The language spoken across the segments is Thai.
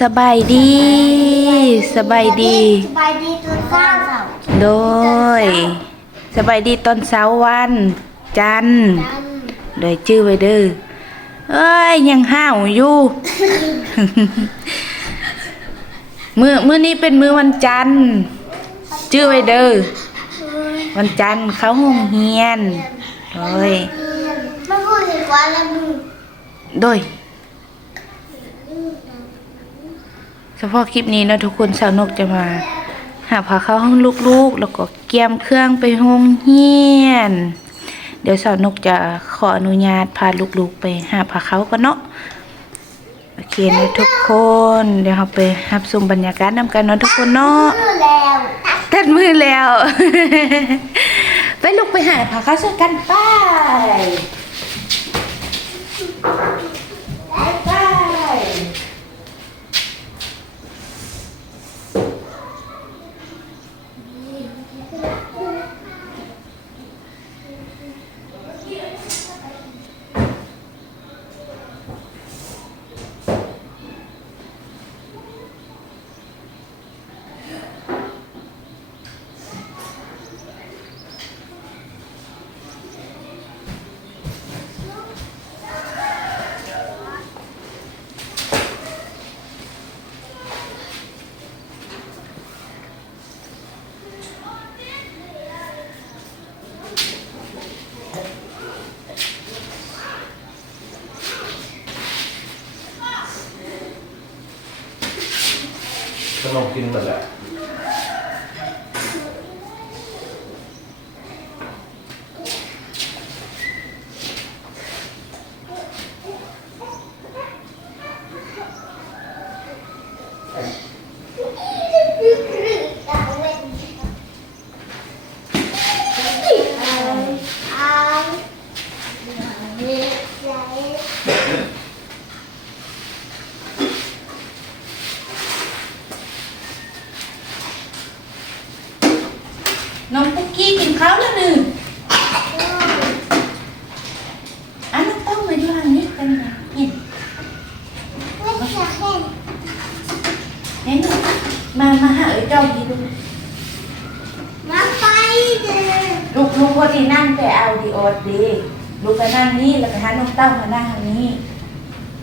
สบายดี สบายดี สบายดีตัวเศร้าโดย สบายดีตอนเสาร์วัน จันทร์จันโดยชื่อไว้เด้อเอ้ยยังห้าวอยู่ มือมือนี้เป็นมือวันจันทร์ชื่อไว้เด้อวันจันทร์เขาห้องเฮียนโดยไม่พูดถึงว่าแล้วมึงโดย เฉพาะคลิปนี้เนะทุกคนสาวนกจะมา หาพาเข้าห้องลูกๆ แล้วก็เกียมเครื่องไปห้องเฮียน เดี๋ยวสาวนกจะขออนุญาตพาลูกๆ ไปหาพาเขากันเนาะโอเคนะทุกคน เดี๋ยวเราไปรับชมบรรยากาศนำกันเนาะทุกคนเนาะพูดแล้วตัดมือแล้ว ไปลูกไปหาพาเขาช่วยกันไป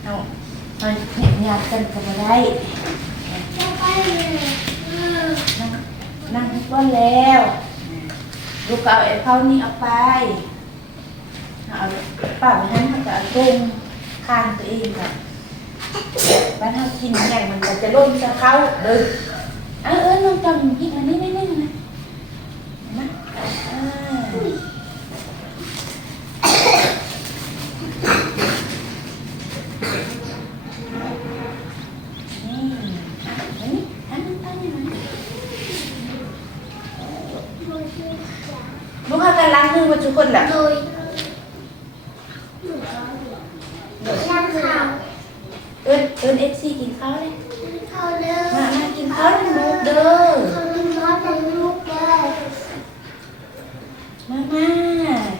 เอาเอาเนี่ยหยาดกันก็มาได้ นั่งนั่งก้อนแล้วลูกก็เอาไอ้เผานี่เอาไปเอาป้าไปให้มันก็เอาต้มข้างตัวเองค่ะบ้านเรากินอย่างมันก็จะล่นจะเข้าเลยเออเออน้องจำกินอันนี้นี่นี่นะนะอ่านี่อะอันนี้อันนี้อันนี้อันนี้ ลูกค้าการล้างมือมาทุกคนแหละ โดยย่างข้าว เอิญเอิญเอฟซีกินข้าวเลย ข้าวเด้อ มามากินข้าวเลยลูกเด้อ ข้าวน้อยเป็นลูกเด้อ มามา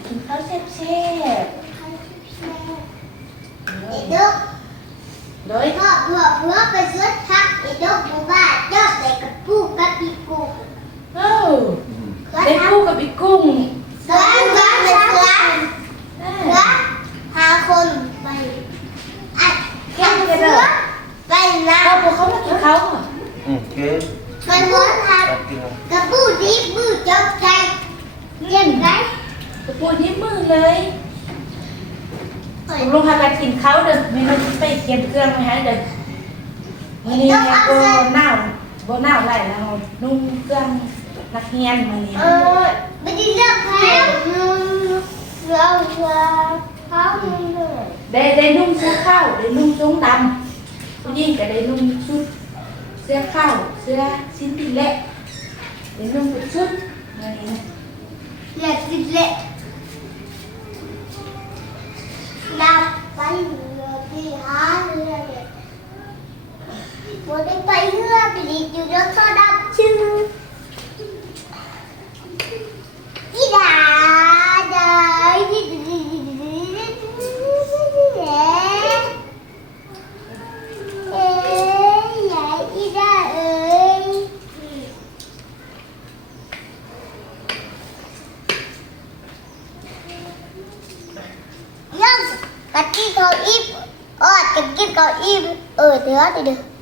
กินข้าวแซ่บแซ่บเด็กโดยพ่อเพื่อเพื่อไปซื้อทักไอ้ดอกบัวบ้าเจ้าแต่กับปูกับปีกูเอ้าได้คู่กับอีกกุ้งเสือเสือเสือเสืออ่าเสือพาคนไปอะแข่งเสือไปนะเอาพวกเขามากินข้าวอะอืมกินไปหัวทักเอากินเอากับปูดีปูจบใจเยี่ยมไรตะปูยิ้มมือเลยลูกค้าการกินข้าวเด้อไม่ต้องไปเกียนเครื่องไหมฮะเด้อวันนี้เนี่ยโบหนาวโบหนาวไรแล้วนุ่งเครื่องนักเรียนมาเนี่ยเออไม่ได้เลือกแล้วเสือเสือเสือเขาเลยได้ได้นุ่งเสื้อข้าวได้นุ่งจงดำผู้หญิงก็ได้นุ่งชุดเสื้อข้าวเสื้อชิ้นติเละได้นุ่งเป็นชุดอะไรนะเลือกสิเละเราไปเรือที่หาเรือเนี่ย โมได้ไปเรือไปดีอยู่รถโซด berarti hati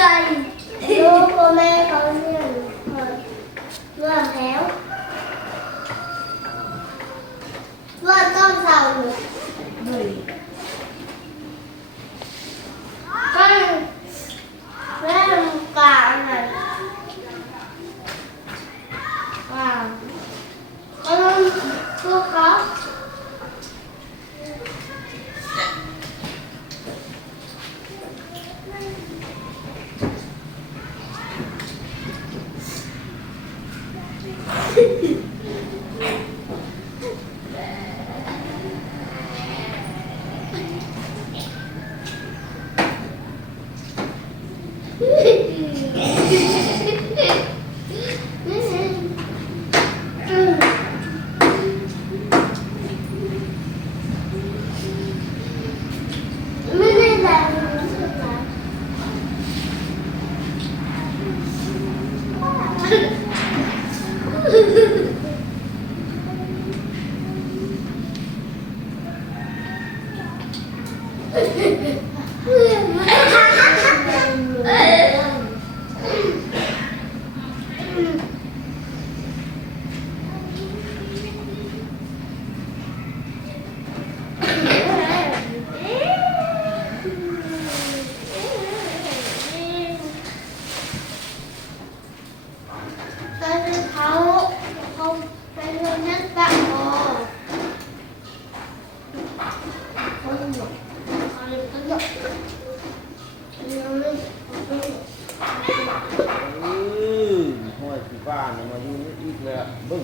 canh Bố của mẹ có nhiều Vừa héo Vừa ห้อยสีฟ้าเนี่ยมาอยู่นี่อีกแล้วบึ้ง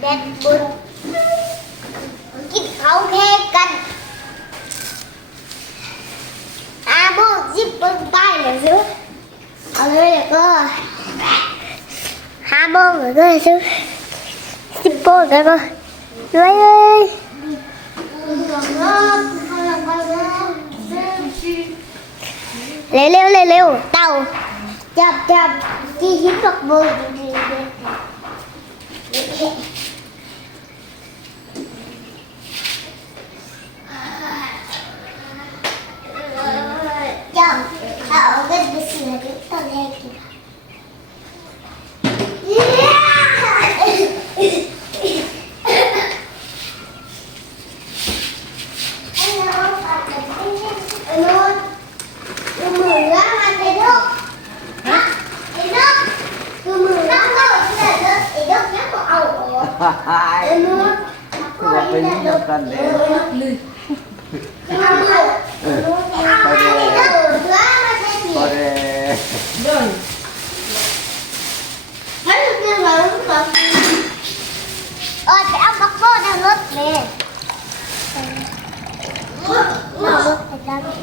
เด็ดบุญกินเขาแค่กันอาโบยิบเปิ้งป้ายเลยซื้อเอาเลยแล้วก็ห้าโมงแล้วก็ซื้อ สิบโมงแล้วก็เลยเลยเร็วเร็วเร็วเร็วเต่าจับจับที่หินปักมือจริงๆเลย จับเอาเงินไปซื้อตอนแรกกินมือละมันไอ้ลูกไอ้ลูกคือมือละก็ไอ้ลูกไอ้ลูกยังก็เอาออกไอ้ลูก คือว่าเป็นนี่ยังกันเด้ ลืม เออไปเด้พอเด้ เลย Ôi, phải ăn bắp bơ đang ngất nè Nào ngất phải ra đi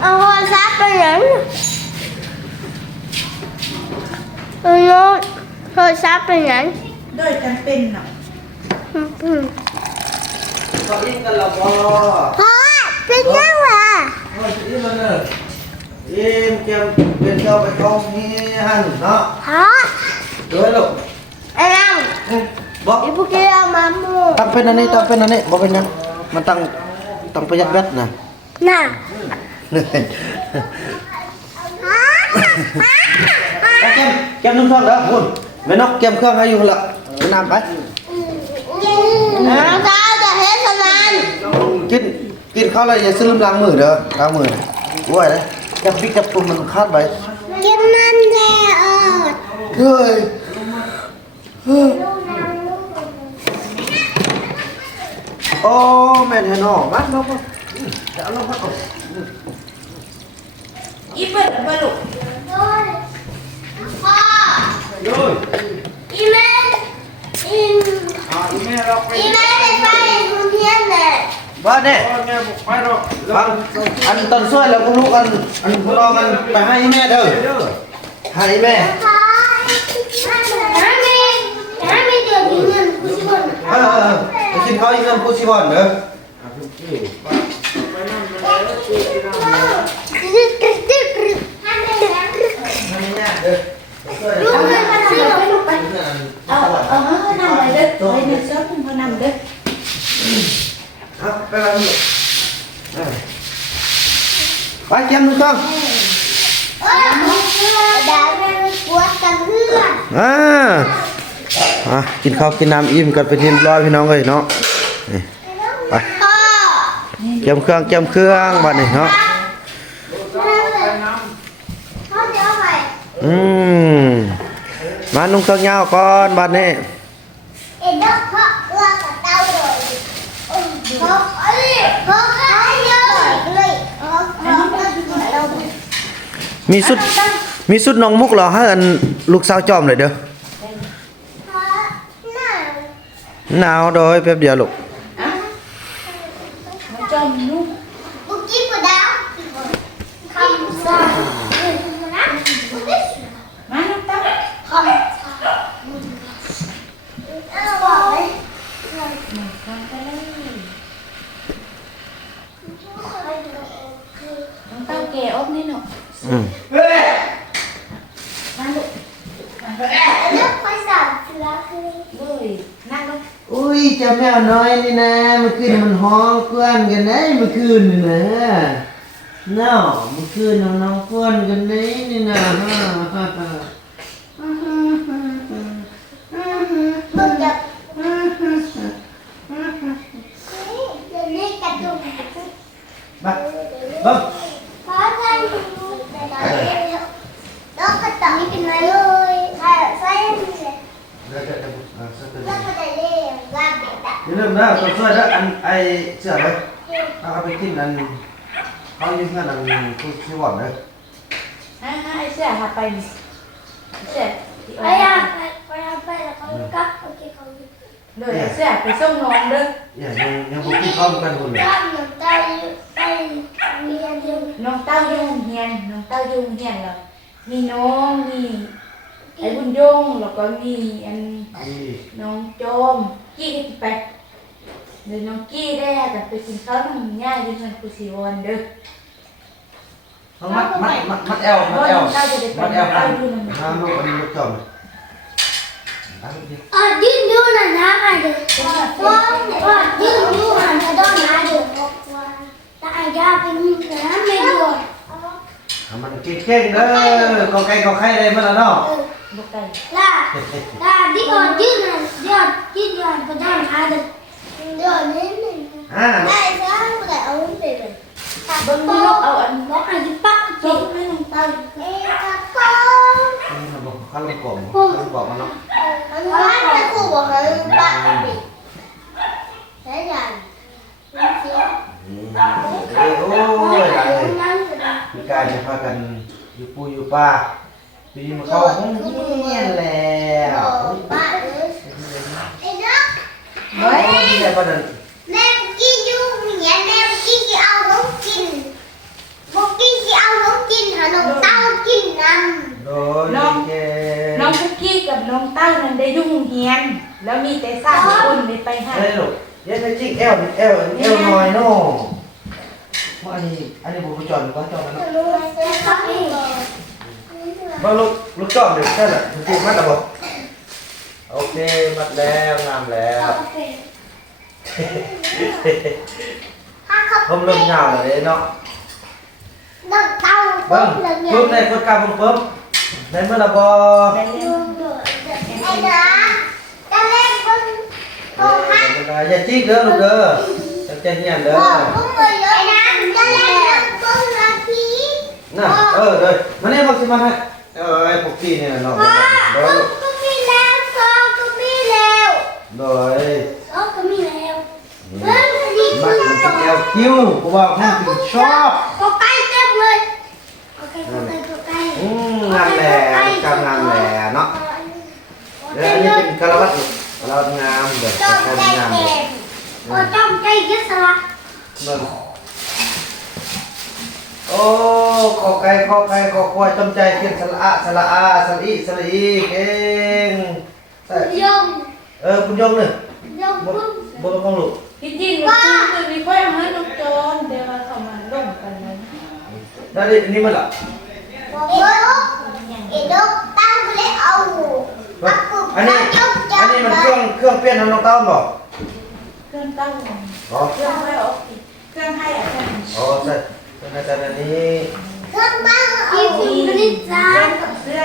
Ông hoa sáp bên nhẫn Ôi nó Hoa sáp bên nhẫn ด้วยจำเป็นเนาะก็อินกันและบ่ Hoa, bên nhẫn à ห้อยสีมันเนอะเอ็มเกมเป็นเจ้าไปกองนี่หันเนาะ Hoa ด้วยลูกบอก Ibu kira mamu. ตั้งเป็นอันนี้ตั้งเป็นอันนี้บอกเป็นหยังมันตั้งตั้งประหยัดแบตนะ Nah. ไปเกมเกมนุ่งเครื่องเด้อคุณแม่นกเกมเครื่องให้อยู่ละไปน้ำไป Nah, kau dah hebat กินกินข้าวแล้วอย่าซื้อลืมล้างมือเด้อล้างมือนะโอ้ยนะจับพริกจับปุ่มมันคาดไป Jangan deh. เฮ้ยโอ้แม่นแท้น้องมามามาจะเอาลงมาเอาอีเปิดเอาไปลูก Apa? โย้ย Iman. In. อ่าอีแม่เราไป Iman depan kemudian deh. ว่าเนี่ยแม่บอกไปหรอกฟังอันตอนช่วยแล้วก็ลูกอันอันพวกเรากันไปให้แม่เด้อให้แม่ Kami. Kami dia dengan kusuan. เออเออไปกินข้าวอีกเรื่องกูชิบอนเด้อไปนั่งไปแล้วคุยกันนะให้แม่เด้อ ช่วยเอาไปเอาไปลูกไปเอาเอาเอาเอาเขานำไปเด้อไปในเสื้อคุณเขานำเด้อเอาไปแล้วลูกเออไปเกมนึงต้อง Ada buat kemudian. อ่าอะกินข้าวกินน้ำอิ่มกันเป็นที่ร้อยพี่น้องเอ้ยเนาะไป Oh. เกียมเครื่องเกียมเครื่องบัดนี้เนาะ อืมมานุ่งเครื่องยาวก่อนบัดนี้ Eh, dah kau gua tak tahu dah. Kau ali, kau ayo. Lei. Kau kau tak tahu. มีสุดมีสุดน้องมุกเหรอให้อันลูกสาวจอมเลยเด้อ Nah. หนาวโดยแป๊บเดียวลูก อะมาจอมลูก Bukti pedang. Kamu sah. Bukti. มาน้ำตา Kamu. Apa? ฟังกันเลยน้องเต้าแก่อบนี่เนาะ อืม มาลูก Ada pasal silakan. เลยนั่งลง อุ้ย เจ้าแมวน้อยนี่นะเมื่อคืนมันห้องเพื่อนกันนะเมื่อคืนนี่นะเนาะเมื่อคืนน้องน้องเพื่อนกันนี่นี่นะฮ่าฮ่าฮ่า Bukti. Ini kacau. บักบัก Pasal Đó cái tận cái này ơi. Hay saya ni. เดี๋ยวเดี๋ยวเดี๋ยวอ่าสักเดี๋ยว Đó cái này đi. Ra bị tận. อย่าลืมนะตัวช่วยนะอันไอเสื้อเลยเอาไปกินอันเขายืมเงินอันผู้ชิวอนเลยอ่าไอ้เสื้อหาไปนี่เสื้อที่เอา Ayah, ayah apa lah kalau kak okey kau. เลยเสื้อไปส่งน้องเด้ออย่ายังยังบุกที่เข้ากันคนเลย Kak yang tahu tahu ni yang dia. น้องเต้ายุ่งเฮียนน้องเต้ายุ่งเฮียนแล้วมีน้องมีไอ้บุญยงแล้วก็มีอันนี่น้องโจมกี้ก็สิไป เดี๋ยวน้องกี้ได้กันไปกินข้าวน้ำย่าอยู่เงินกุศิวรเด้อต้องมัดมัดมัดมัดแอลมัดแอลมัดแอลกันน้ำลูกอันนี้ลูกจอมอันนี้ Ah, dia dia nak nak ada. Wah, wah, dia dia nak ada nak ada. Tak ada apa ni kan dia. ทำมันเก่งๆเด้อก็ไก่ก็ไข่เลยมันละเนาะบุกไก่ Lah, lah dia dia nak dia dia dia ada nak ada. Dia ni ni. อ่า Hai, sekarang aku tak tahu ni. เบิ้งมีลูกเอาอัน Nó ăn cái bắp ต้ม chị. ให้น้องเต้า Ê, kakak. นี่มันบอกข้าวลูกกล่อมข้าวลูกกล่อมมันเนาะ Nói cho cô bảo hơi bắp đi. Thế là อื มเอ้ยโอ้ยหลายเลยพี่กายจะพากันอยู่ปูอยู่ป่าปีมาเข้าห้องเงียนแล้ว Ê, nó โอ้ยดีแต่ประเด็น Mẹ kia du nhà mẹ kia kia ao gấu chín Một kia kia ao gấu chín hả nó tao chín năm โดยดีแกน้องคุกกี้กับน้องเต้านั้นได้ยุ่งเฮียน แล้วมีแต่สร้างคนได้ไปหาเฮ้ยลูกเดี๋ยันไปจิ้งเอวเอวเอวน้อยเนาะว่าอันนี้อันนี้ผมจอดก็จอดมันเนาะ Nó บางลูกลูกจอดเดี๋ยวใช่แหละถูกมัดระบบโอเคมัดแล้วงามแล้ว โอเคถ้าเขา ผมเริ่มยาวแล้วเด้เนาะ น้ำเต้า เบิ้ง เลยเนี่ย ปุ๊บได้กดกลางปุ๊บปุ๊บได้เมื่อละบอ ได้เรื่อง ไอ้เด้อจะเล่นบนโต๊ะให้ อย่าจี้เด้อลูกเด้อตั้งใจเรียนเด้อ บอกพวกเลยไอ้น้ำจะเล่นบนนาที น่ะเออเลยมาเนี่ยบอกสิมาให้เออ โดยซองก็มีแล้วเรื่องดีมัขึ้ดนมันต่จะอแก้วคิ้วเพราะว่าท่านถึงชอบ ก็ใกล้เต็มเลยโอเคก็ใกล้ก็ใกล้อืมงามแหล่กำงามแหล่เนาะเดี๋ยวอันนี้เป็นคารวัตคารวัตงามเดี๋ยวจ้องเขาใจงามเต็มโอ้จ้องใจเยอะสละเบิ่งโอ้ขอไก่ขอไก่ขอควายจำใจเขียนสระอะสระอาสระอีสระอีเก่งใส่ ยง เออคุณยงเนี่ยยงบ่พึ่งบ่ต้องลูกที่จริงมันคือมีค่อยเอาให้น้องโจนเดี๋ยวมาเข้ามาร่วมกันเลยได้ดิอันนี้มันล่ะบอกว่าไอ้ดกตั้งไปเลยเอาอันนี้อันนี้มันเครื่องเครื่องเปลี่ยนน้ำน้องเต้าบ่เครื่องตั้งอ๋อเครื่องให้ออกเครื่องให้อะค่ะอ๋อใช่ใช่ใช่อันนี้เครื่องบ้านเอาคุณผลิตจาเครื่อนงกับเสื้อ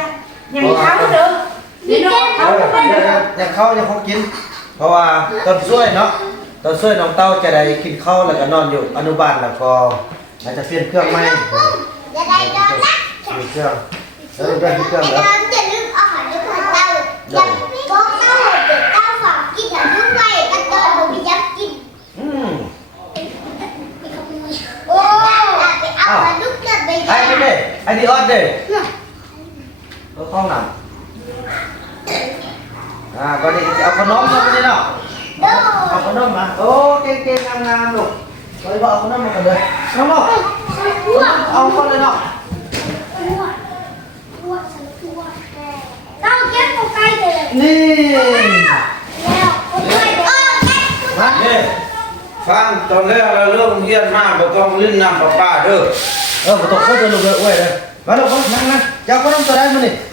ยังเท้าเด้อ นี่น้องเอเท้าอก็ไม่อย่าได้อย่าอย่าเข้าอย่าเขากิน เพราะว่าตอนช่วยเนาะตอนช่วยน้องเต้าจะได้กินข้าวแล้วก็นอนอยู่อนุบาลแล้วก็อาจจะเปลี่ยนเครื่องใหม่อย่าได้โดนนะมีเครื่องเออได้มีเครื่องไอ้แล้วดำจะลืมอาหารในของเต้าอย่าบอกเต้าเด็กเต้าฝากกินอย่าลืมไว้กันเดินบ่มียักกินอืมโอ้ไปเอามาลุกเกิดไปไอ้นี่เด้ไอ้นี่ออดเด้เออข้องหนังอ่าก็นี่จะเอาขนมมานี่เนาะเด้อเอาขนมมาโอ้เก่งๆงามๆลูกเลยบอกเอาขนม มากันเลยน้องบอกเอาคนเลยเนาะเต้าเก็บของใครเลยนี่แล้วคนใครเออแม่มานี่ฟังตอนแรกเราเริ่ม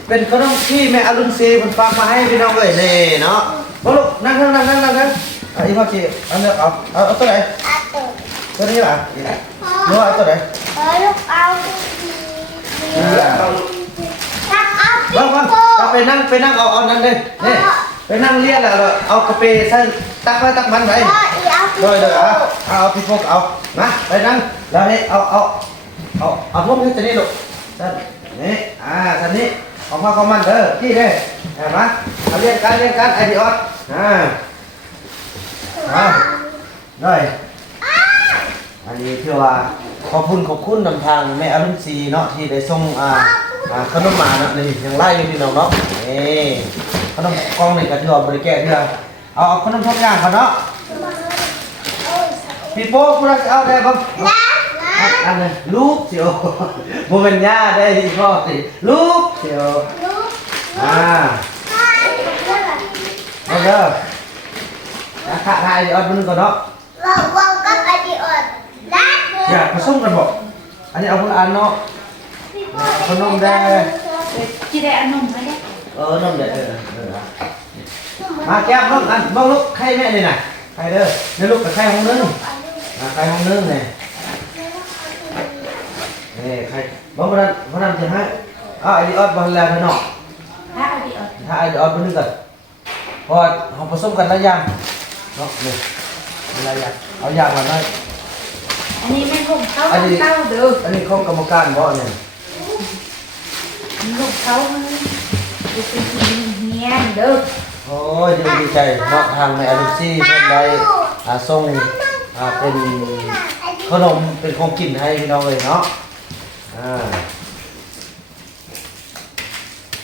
เเป็นขนมที่แม่อรุณศรีมันฝากมาให้พี่น้องเลยนี่เนาะมาลูกนั่งนั่งนั่งนั่งนั่งนั่งอะอีพ่อจีเอาเลือกเอาเอาเอาตัวไหนอาตุตัวนี้ป่ะนี่นะหนูเอาตัวไหนเออลูกเอาอ่าตักเอาบ้างปิ๊บ้างโป้เอาไปนั่งไปนั่งเอาเอานั่นเลยนี่ไปนั่งเลี้ยแล้วเราเอากระเปใส่ตักไว้ตักมันไว้พ่ออีเอาโดยโดยเอาเอาเอาพี่พกเอามาไปนั่งแล้วให้เอาเอาเอาเอาพวกนี้จะนี่ลูกนนี่อ่าท่านนี้ ของพ่อของมันเด้อที่เด้อเอามเอาเรียนกันเรียนกันไอเดียออ่าเอาได้อันนี้คือว่าขอบคุณขอบคุณนำทางแม่อรุณศรีเนาะที่ได้ส่งอ่าอ่าขนมมาเนาะนี่ยังไล่อยู่พี่น้องเนาะนี่ขนมกล่องนี่ก็ถือว่าบริแกะเถื่อเอาเอาขนมทุกอย่างก่อนเนาะพี่โป้กูรักเอาได้บ้างนะนะอันนี้ลูกเชียวโมเป็นย่าได้พ่อสิลูกเชียวลูกอ่าพ่อเพื่อนเอาเด้อราคาไทยเดี๋ยวเอาไปนึงก่อนเนาะเราเรากับไอเดียอดนะอย่าผสมกันบอกอันนี้เอาคนละอันเนาะขนมแดงจีได้อันนมไหมเนี่ยเออน้ำเด็ดเออเออมาแก้มลูกอันบ้างลูกใครแม่นี่น่ะใครเด้อเดี๋ยวลูกกับใครห้องนึงอ่าใครห้องนึงเนี่ย นี่ใครบ้างวันนั้นวันนั้นจะให้อ้าวไอ้ดิออดบอลแล้วเนาะถ้าเอาดีออกถ้าไอเดออนเป็นนึงกันเพราะว่าเราผสมกันหลายอย่างเนาะนี่หลายอย่างเอาอย่างละน้อยอันนี้ไม่ลงเท้าเท้าเด้ออันนี้ของกรรมการบ่เนี่ยลงเท้ามันดูเป็นเฮียนเด้อโอ้ยดีดีใจเนาะทางในอนุซีเพิ่นได้อ่าส่งอ่าเป็นขนมเป็นของกินให้พี่น้องเลยเนาะ อ่า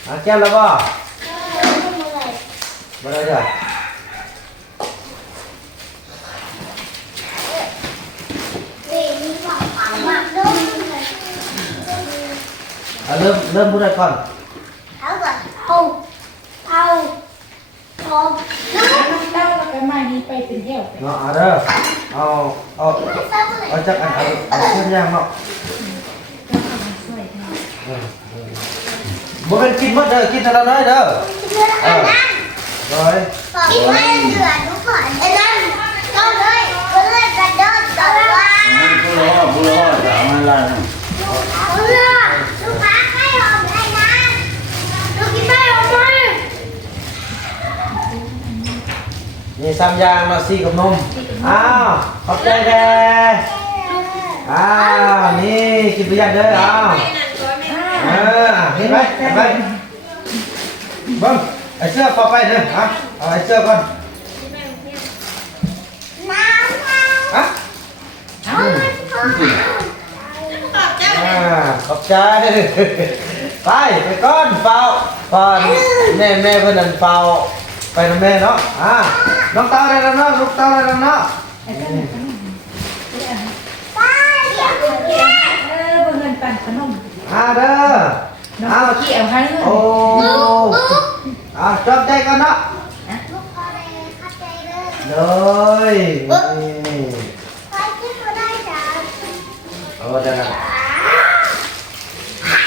อาแก้วแล้วบ่บ่ได้เด้อนี่มีความฝันมากด้วยอ่าเริ่มเริ่มพูดได้ก่อนเอาก่อนเอาเอาเอาลูกน้ำเต้าแล้วก็มานี่ไปเป็นเที่ยวไปเนาะเอาเด้อเอาเอาเอาจักอันเอาเอาเส้นย่างเนาะสวยดี บ่เป็นกินหมดเด้อกินแต่ละน้อยเด้อเพื่อนอันนั้นเ rồi ขอไม่เหลือทุกคนไอ้นั่นก็เลยก็เลยกระโดดต่อว่ามันผู้ร้อผู้ร้อจะเอามาไล่เออลูกค้าให้หอมได้นะลูกกินไม่หอมไหมนี่ซ้ำยางมาซีกับนมอ้าวขอบใจแด่อ้าวนี่กินไปยังเด้ออ้าวเออเห็นไหมเห็นไหมเบิ้งไอเสื้อพอไปเด้ออะเอาไอเสื้อก่อนน้ำค่ะอะเอ้าอ่าขอบใจ ไปไปก้อนเฝ้าก่อนแม่แม่เพื่อนนั่นเฝ้าไปนะแม่เนาะอ่าน้องเต้าได้แล้วเนาะลูกเต้าได้แล้วเนาะไปเดี๋ยวคุณแม่เออเบิ่งเงินปั่นขนม อ่าเด้อน้องอ้าวเกี่ยวให้เลยโอ้อ่าจบใจกันเนาะลูกพอเลยเข้าใจเลยเลยนี่ใครที่เขาได้จ้ะเอาจะนะ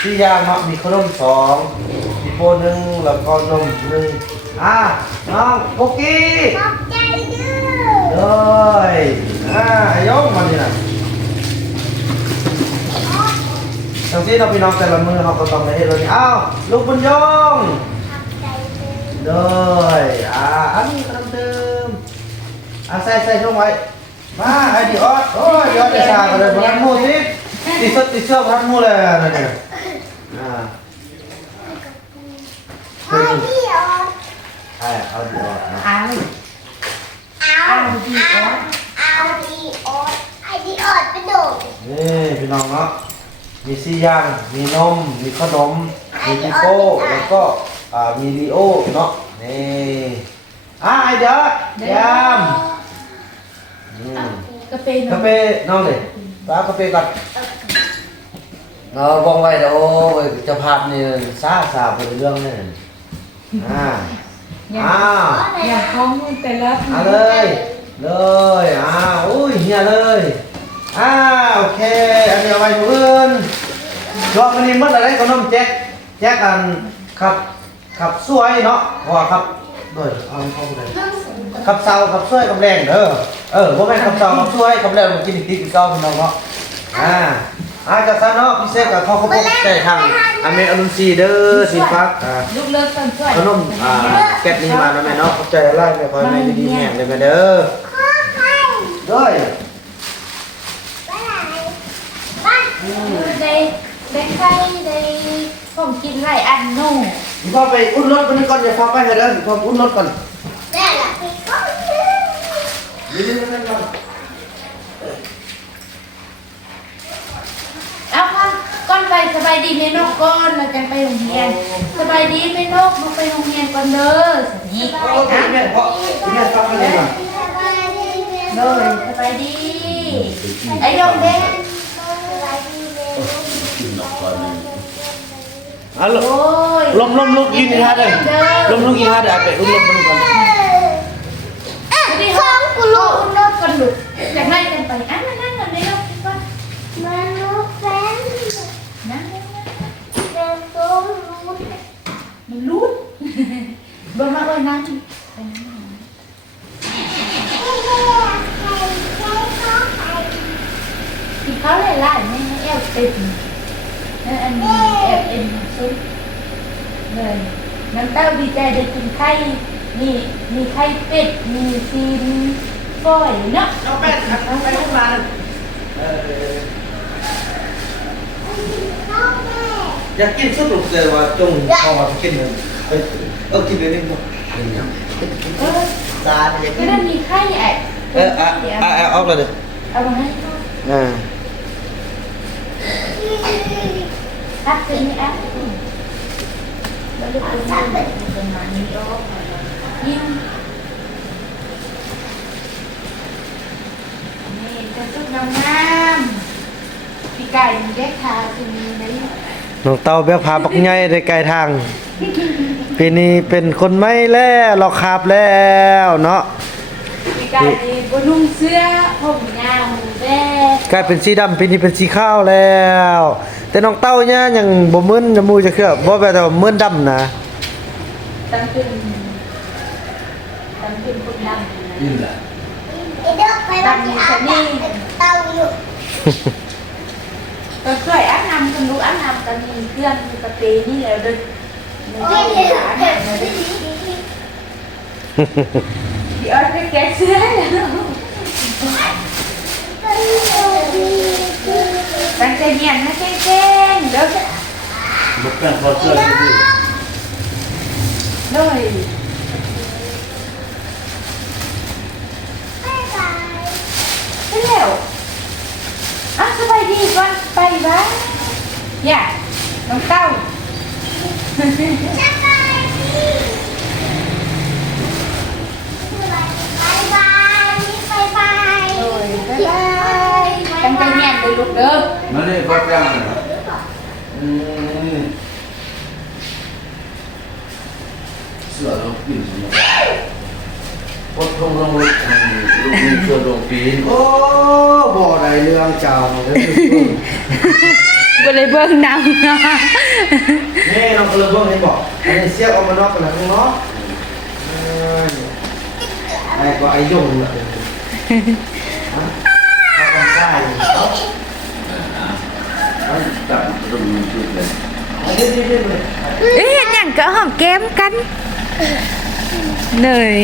สี่อย่างเนาะมีขนมสองมีโปหนึ่งแล้วก็นมหนึ่งอ่าน้องคุกกี้ขอบใจเด้อเลยอ่าไอ้ยงมันนี่นะ จังซี่เราพี่น้องแต่ละมือเขาก็ต้องได้เฮ็ดเลยอ้าวลูกบุญยงขอบใจเด้อเลยอ่าอันนี้ขนมดื่มอ่าใส่ใส่ลงไว้มาไอ้ดิออดโอ้ยยอดจะชากันเลยพันหมูสิติดสดติดเสื้อพันหมูเลยนั่นเนี่ยอ่าพ่อพี่ออดใช่เอาดิออดนะเอาเอาเอาเอาดีออดไอ้ดีออดไปโดดนี่พี่น้องเนาะ มีซี่ย่างมีนม มีขนม มีจิโก้แล้วก็อ่ามีลีโอเนาะนี่อ่าไอเดียยามอืมกาแฟกาแฟน้องเลยป้ากาแฟก่อนเราบองไว้เดี๋ยวโอ้ยเจะภาพนี่ซาซาไปเรื่องนี่อ่าอ้าวอยากของแต่ละเอาเลยเลยอ้าวอุ้ยเฮียเลย อ้าวโอเค อันนี้เอาไว้มืออื่นรอบนี้หมดอะไรขนมแจ็คแจ็คกันขับขับสวยเนาะเพราะว่าขับด้วยเอาให้เข้าไปเลยขับเซาขับช่วยขับแรงเด้อเออบ่แม่นขับเซาขับช่วยขับแรงมันกินอีกทีกินเก้าพี่น้องเนาะอ่าอาจากซะเนาะพี่เซฟกับเขาเขาบอกใจทางอเมอรุณซีเด้อสิฟักอ่าลูกเลิกต้นช่วยขนมอ่าแก๊สนี้มาแล้วแม่เนาะขอบใจอะไรแม่คอยแม่ดีๆแม่เลยแม่เด้อข้อใครด้วย ไปไหนบ้าน ได้ได้ไข่ได้ผมกินหลายอันนู่พี่พ่อไปอุ่นรถคนนี้ก่อนอย่าฟังไปเถอะเด้อพี่พ่ออุ่นรถก่อนแม่ล่ะพี่ก็นี่นี่นี่ก่อนเอาค่ะก้อนไปสบายดีไหมนกก้อนเราจะไปโรงเรียนสบายดีไหมนกลูกไปโรงเรียนก่อนเด้อสวัสดีโอ้ยแม่พ่อแม่ฟังไปเลยก่อนสบายดีแม่เด้อสบายดีไอ้ยงเด้ง สบายดีแม่ อะลโอ้ยลมลมลุกยินดีฮะเด้อลมลุกยินฮะเด้อไปอุ่นรถคนนี้ก่อนเอ๊ะของกูลูลูกกนกกันลูกจากไหนกันไปอะมานั่งกันเลยลูกก่อนมันลูกแฟนนั่งเป็นตัวลูกมันรูดเบิ่งมาเอ้ยนั่งไปนั่ง thì có lại lại nên nó eo tình nên anh eo tình một số rồi năm tao đi chạy được cùng khay mi mi khay เป็ด mi xin phổi nó เอาแป้งเอาไปลูกมาเอออยากกินสุดลูกเลยว่าจงพอมากินเลยเออเออกินเลยนี่หมด ơ ซาเนี่ย cái đó mi khay vậy เอออะอะอะออกเลยเด้อเอามาให้เขาอ่าอัดเป็นไม่อัดแล้วลูกเป็นประมาณ นี้โอ้ยิ่งนี่จะสุดงามๆพี่ไก่มันแยกทาคือมีนะน้องเต่าเบี้ยพาปักใหญ่ได้ไกลทางปีนี้เป็นคนไม่แล้วเราขับแล้วเนาะ พี่ไก่บนนุ่งเสื้อผมยาวแว่กลายเป็นสีดำปีนี้เป็นสีขาวแล้ว แต่น้องเต้าเนี่ยยังบ่มึนจะมูจะเครือบ่แบบว่ามึนดำนะตั้งเป็นตอนเป็นคนดังนี่แหละไอ้เด็กไปบ้านที่อาบน้ำเตาอยู่ก็เคยอันนำกันดูอันนำกันมีเครื่องมีกระเตนี่แล้วเด้อมันโอ้ก็ยมีอันนำมาเด้อเดี๋ยวจะแกะเสื้อแล้วตั้งใจเรียนนะเก่งๆเด้อบุกแป้งพอเสื้อที่นี่เด้อบ๊ายบายไปแล้วอะสบาย ดีก่อนไปบ้านอย่าน้องเต้าบ๊ายบายบ๊ายบายบ๊ายบาย โอ้ยบ๊ายบาย ตั้งใจเรียนเลยลูกเด้อนั่นนี่พอแป้งนะอืมเสื้อเรากินสมบัติพดลงลงลูกนี่เสื้อลงปีนโอ้บ่ได้เรื่องเจ้าเด้อบ่ได้เบิ่งหนังนี่น้องกระเบื้องเห็นบอกอันนี้เสียบออกมานอกกันแล้วข้างนอกเออไอ้ก็ไอ้ยงเลยฮะทำกันได้เอาตัดตร งนี้จุดเลยเอาเรื่อยๆเลยเอ้ยเฮ็ดหยังก็หอมแก้มกันเหนื่อย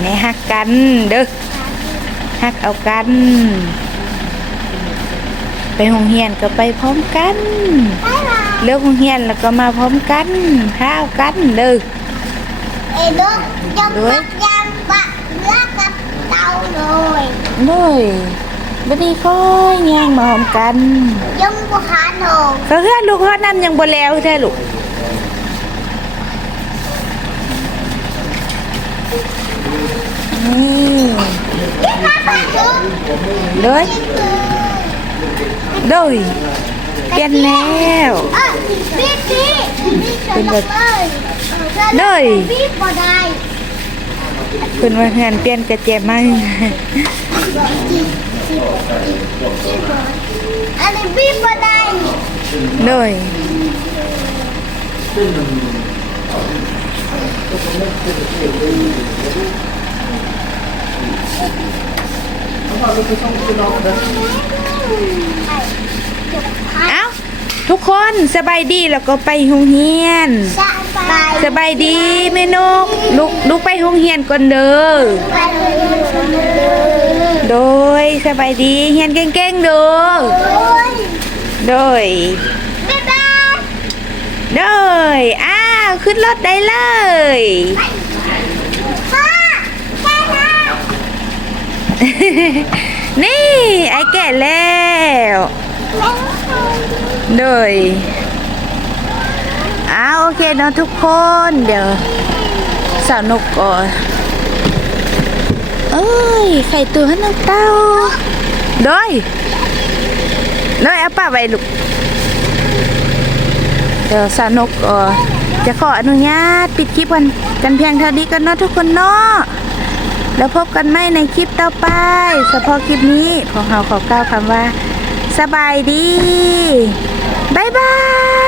แม่ฮักกันเด้อฮักเอากันไปโรงเรียนก็ไปพร้อมกันบ๊ายบายเลิกโรงเรียนแล้วก็มาพร้อมกันข้าวกันเด้อไอ้ลูกยำปักยำปักเลือกกับเตาเลยเหนื่อย บัดนี้ค่อยย่างมาพร้อมกันยำบุขาโหนงก็เพื่อนลูกเขานำยังบ่แล้วแท้ลูกนี่พี่มาปักลูกเด้ยเด้ยเปลี่ยนแล้วเออพี่พี่พี่จะลงเลยเลยพี่บ่ได้เพิ่นว่าเฮือนเปลี่ยนกระเจ็บมา อันนี้พี่บ่ได้เด้ยเอ้าทุกคนสบายดีแล้วก็ไปโรงเรียน สบายสบายดีแม่นกลูกลูกไปโรงเรียนก่อนเด้อไปเลยโดย สบายดีเรียนเก่งๆด้อโอ้ยดยบ๊ายบายโดยอ้าวขึ้นรถได้เลยนี่ไอ้แก่แล้วโดยอ้าวโอเคเนาะทุกคนเดี๋ยวสาวนกก่อน เอ้ย ไข่ตัวให้น้องเต้าโดยโดยเอาป้าไปลูก เดี๋ยวสาวนกเออจะขออนุญาตปิดคลิปกันกันเพียงเท่านี้กันเนาะทุกคนเนาะแล้วพบกันใหม่ในคลิปต่อไปเฉพาะคลิปนี้ของเราขอกล่าวคำว่า สบายดี บ๊ายบาย